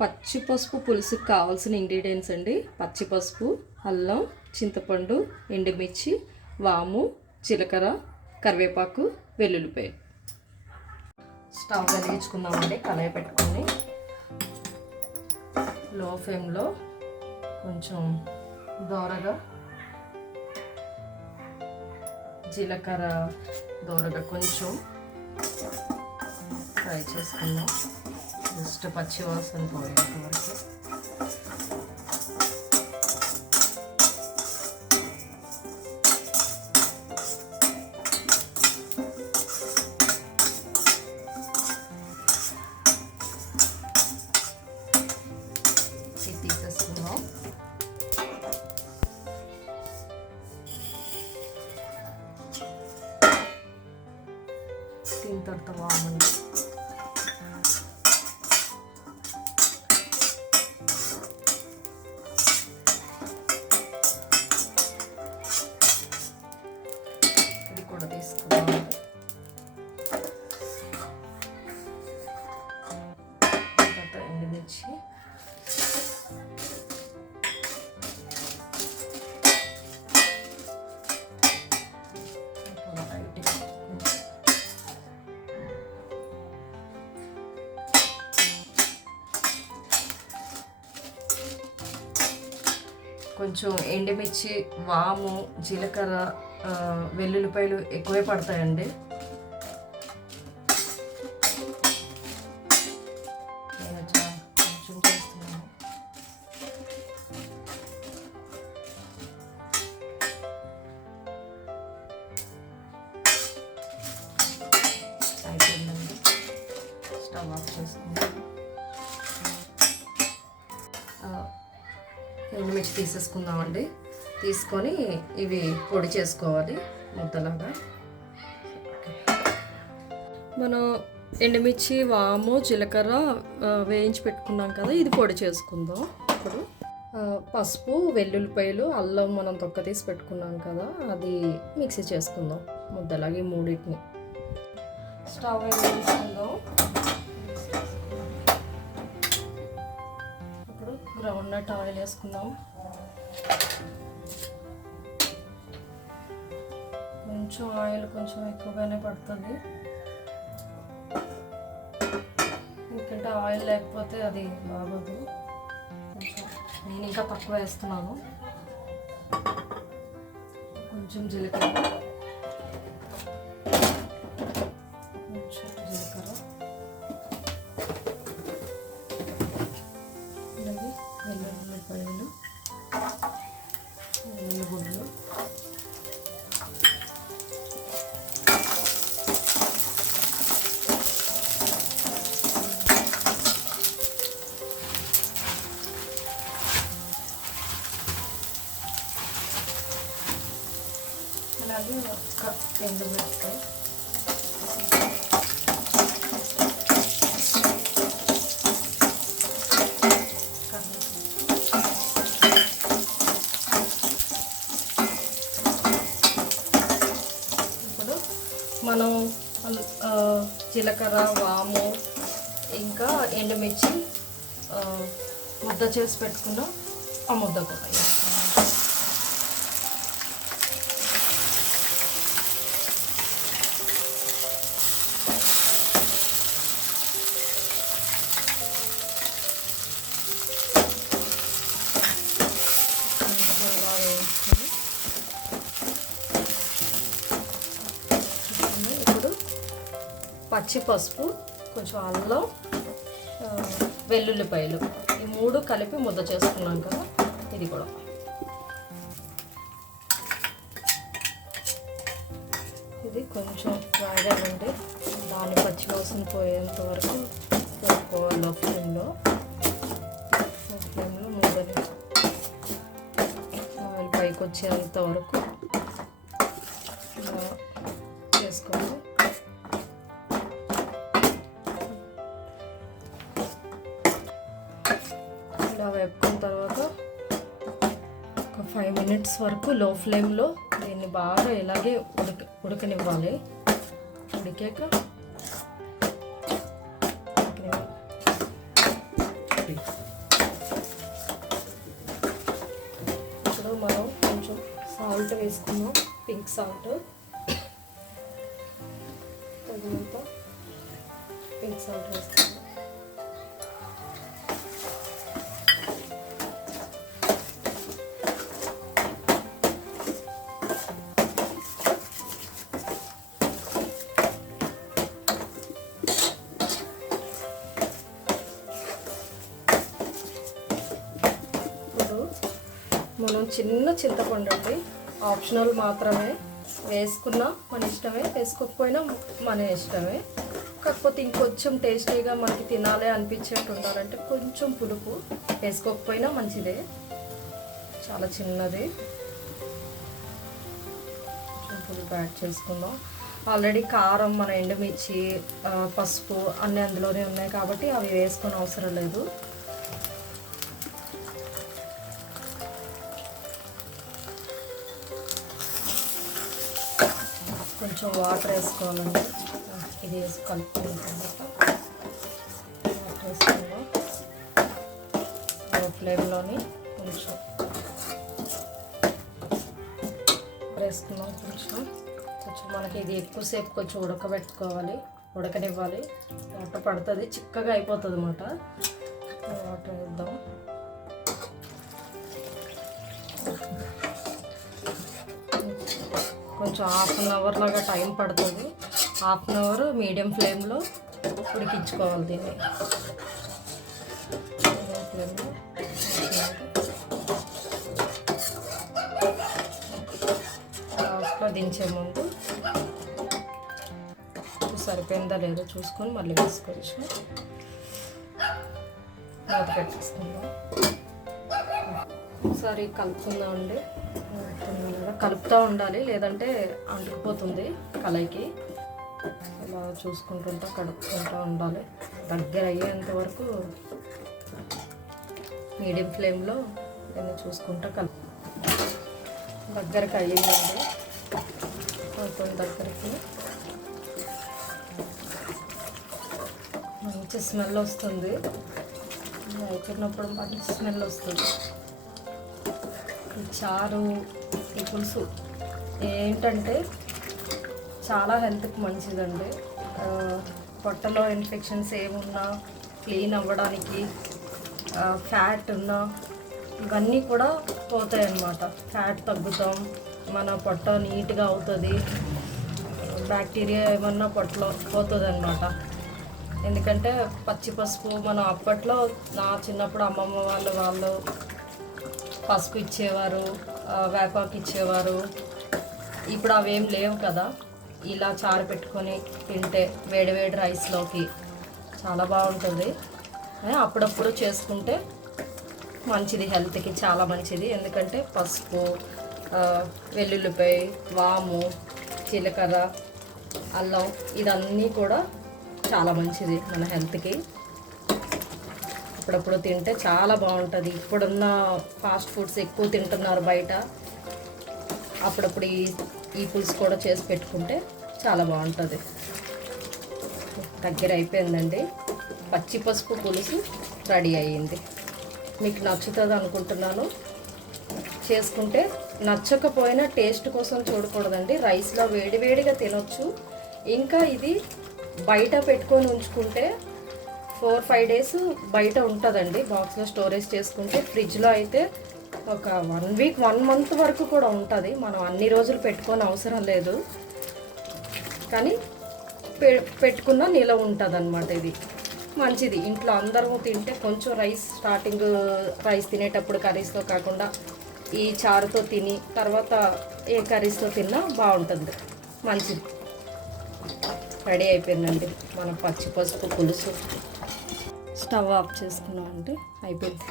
పచ్చి పసుపు పులుసుకు కావాల్సిన ఇంగ్రీడియంట్స్ అండి. పచ్చి పసుపు, అల్లం, చింతపండు, ఎండుమిర్చి, వాము, జీలకర్ర, కరివేపాకు, వెల్లుల్లిపాయ. స్టవ్ వెలిగించుకుందామండి. కళాయి పెట్టుకొని లో ఫ్లేమ్లో కొంచెం దోరగా జీలకర్ర దోరగా కొంచెం ఫ్రై చేసుకుందాం. జస్ట్ పచ్చి వాసన పోయేంత వరకు. ఇది తీసేసుకుందాం. దీని తర్వాత వామండి. ఇది కూడా తీసుకుందాం. తర్వాత ఎండుమిర్చి, కొంచెం ఎండుమిర్చి, వాము, జీలకర్ర, వెల్లుల్లిపాయలు ఎక్కువే పడతాయండి. కొంచెం చేస్తున్నాను. అయిపోయిందండి. స్టవ్ ఆఫ్ చేసుకుందాం. ఎండుమిర్చి తీసేసుకుందామండి. తీసుకొని ఇవి పొడి చేసుకోవాలి ముద్దలాగా. మనం ఎండుమిర్చి, వాము, జీలకర్ర వేయించి పెట్టుకున్నాం కదా, ఇది పొడి చేసుకుందాం. ఇప్పుడు పసుపు, వెల్లుల్లిపాయలు, అల్లం మనం తొక్క తీసి పెట్టుకున్నాం కదా, అది మిక్సీ చేసుకుందాం ముద్దలాగా. ఈ మూడింటిని స్టవ్ వేసుకుందాం. ఇప్పుడు గ్రౌండ్ నట్ ఆయిల్ వేసుకుందాం. కొంచెం ఆయిల్ కొంచెం ఎక్కువగానే పడుతుంది, ఎందుకంటే ఆయిల్ లేకపోతే అది బాగోదు. కొంచెం నేను ఇంకా తక్కువ వేస్తున్నాను. కొంచెం జీలకర్ర, వెల్లుల్లిపాయలు, వెల్లుల్లిగుడ్లు, అలాగే ఒక ఎండుమిరపకాయ, మనం జీలకర్ర, వాము, ఇంకా ఎండుమిర్చి ముద్ద చేసి పెట్టుకున్న ఆ ముద్ద కూడా పచ్చి పసుపు, కొంచెం అల్లం, వెల్లుల్లిపాయలు, ఈ మూడు కలిపి ముద్ద చేసుకున్నాం కదా, ఇది కూడా ఇది కొంచెం వాడాలండి. దాన్ని పచ్చి వాసన పోయేంత వరకు పెట్టుకోవాలి. లో ఫ్లేమ్లో ముద్దని ఆయిల్ పైకి వచ్చేంత వరకు చేసుకోవాలి. ఇలా వేపుకున్న తర్వాత ఒక 5 minutes వరకు లో ఫ్లేమ్లో దీన్ని బాగా ఇలాగే ఉడకనివ్వాలి. ఉడికాక సాల్ట్ వేసుకున్నాం, పింక్ సాల్ట్ తగినంత పింక్ సాల్ట్ వేసుకున్నాం. మనం చిన్న చింతపండు అండి, ఆప్షనల్ మాత్రమే, వేసుకున్నా మన ఇష్టమే, వేసుకోకపోయినా మన ఇష్టమే. కాకపోతే ఇంకొంచెం టేస్టీగా మనకి తినాలి అనిపించేట్టు ఉండాలంటే కొంచెం పులుపు వేసుకోకపోయినా మంచిదే. చాలా చిన్నది, కొంచెం పులుపు యాడ్ చేసుకుందాం. ఆల్రెడీ కారం, మన ఎండుమిర్చి, పసుపు అన్నీ అందులోనే ఉన్నాయి కాబట్టి అవి వేసుకొని అవసరం లేదు. కొంచెం వాటర్ వేసుకోవాలండి. ఇది వేసి కలుపుకున్న తర్వాత వాటర్ వేసుకుందాం. లో ఫ్లేమ్లోని కొంచెం వేసుకున్నాం. కొంచెం మనకి ఇది ఎక్కువసేపు కొంచెం ఉడకబెట్టుకోవాలి, ఉడకనివ్వాలి. వాటర్ పడుతుంది, చిక్కగా అయిపోతుంది అన్నమాట. వాటర్ వేద్దాం. కొంచెం హాఫ్ అన్ అవర్ లాగా టైం పడుతుంది. హాఫ్ అన్ అవర్ మీడియం ఫ్లేమ్లో ఉడికించుకోవాలి దీన్ని. మీడియం ఫ్లేమ్లో లాస్ట్లో దించే ముందు సరిపోయిందా లేదో చూసుకొని మళ్ళీ వేసుకోవచ్చు. మూత పెట్టేసుకుందాం. ఒకసారి కలుపుకుందాం అండి. కలుపుతూ ఉండాలి, లేదంటే అంటుకుపోతుంది కళాయికి. ఇలా చూసుకుంటుంటా కలుపుకుంటూ ఉండాలి. దగ్గర అయ్యేంత వరకు మీడియం ఫ్లేమ్లో నేను చూసుకుంటా దగ్గరకు అయ్యిందండి. కొంచెం దగ్గరికి మంచి స్మెల్ వస్తుంది. అయిపోయినప్పుడు మంచి స్మెల్ వస్తుంది. ఈ చారు, ఈ పులుసు ఏంటంటే చాలా హెల్త్కి మంచిదండి. పొట్టలో ఇన్ఫెక్షన్స్ ఏమున్నా క్లీన్ అవ్వడానికి, ఫ్యాట్ ఉన్నా ఇవన్నీ కూడా పోతాయి అన్నమాట. ఫ్యాట్ తగ్గుతాం, మన పొట్ట నీట్గా అవుతుంది, బ్యాక్టీరియా ఏమన్నా పొట్టలో పోతుంది అన్నమాట. ఎందుకంటే పచ్చి పసుపు మనం అప్పట్లో, నా చిన్నప్పుడు అమ్మమ్మ వాళ్ళు పసుపు ఇచ్చేవారు, వేపాకు ఇచ్చేవారు. ఇప్పుడు అవేం లేవు కదా. ఇలా చారు పెట్టుకొని తింటే వేడివేడి రైస్లోకి చాలా బాగుంటుంది. అప్పుడప్పుడు చేసుకుంటే మంచిది, హెల్త్కి చాలా మంచిది. ఎందుకంటే పసుపు, వెల్లుల్లిపాయ, వాము, జీలకర్ర, అల్లం ఇదన్నీ కూడా చాలా మంచిది మన హెల్త్కి. అప్పుడప్పుడు తింటే చాలా బాగుంటుంది. ఇప్పుడున్న ఫాస్ట్ ఫుడ్స్ ఎక్కువ తింటున్నారు బయట. అప్పుడప్పుడు ఈ పులుసు కూడా చేసి పెట్టుకుంటే చాలా బాగుంటుంది. దగ్గర అయిపోయిందండి. పచ్చి పసుపు పులుసు రెడీ అయ్యింది. మీకు నచ్చుతుంది అనుకుంటున్నాను. చేసుకుంటే, నచ్చకపోయినా టేస్ట్ కోసం చూడకూడదండి. రైస్లో వేడివేడిగా తినొచ్చు. ఇంకా ఇది బయట పెట్టుకొని ఉంచుకుంటే 4-5 days బయట ఉంటుందండి. బాక్స్లో స్టోరేజ్ చేసుకుంటే. ఫ్రిడ్జ్లో అయితే ఒక 1 week 1 month వరకు కూడా ఉంటుంది. మనం అన్ని రోజులు పెట్టుకొని అవసరం లేదు, కానీ పెట్టుకున్న నిలవ ఉంటుంది అన్నమాట. ఇది మంచిది. ఇంట్లో అందరూ తింటే కొంచెం స్టార్టింగ్ రైస్ తినేటప్పుడు కర్రీస్తో కాకుండా ఈ చారుతో తిని తర్వాత ఏ కర్రీస్తో తిన్నా బాగుంటుంది, మంచిది. రెడీ అయిపోయిందండి మన పచ్చి పసుపు పులుసు. స్టవ్ ఆఫ్ చేసుకున్నామండి, అయిపోయింది.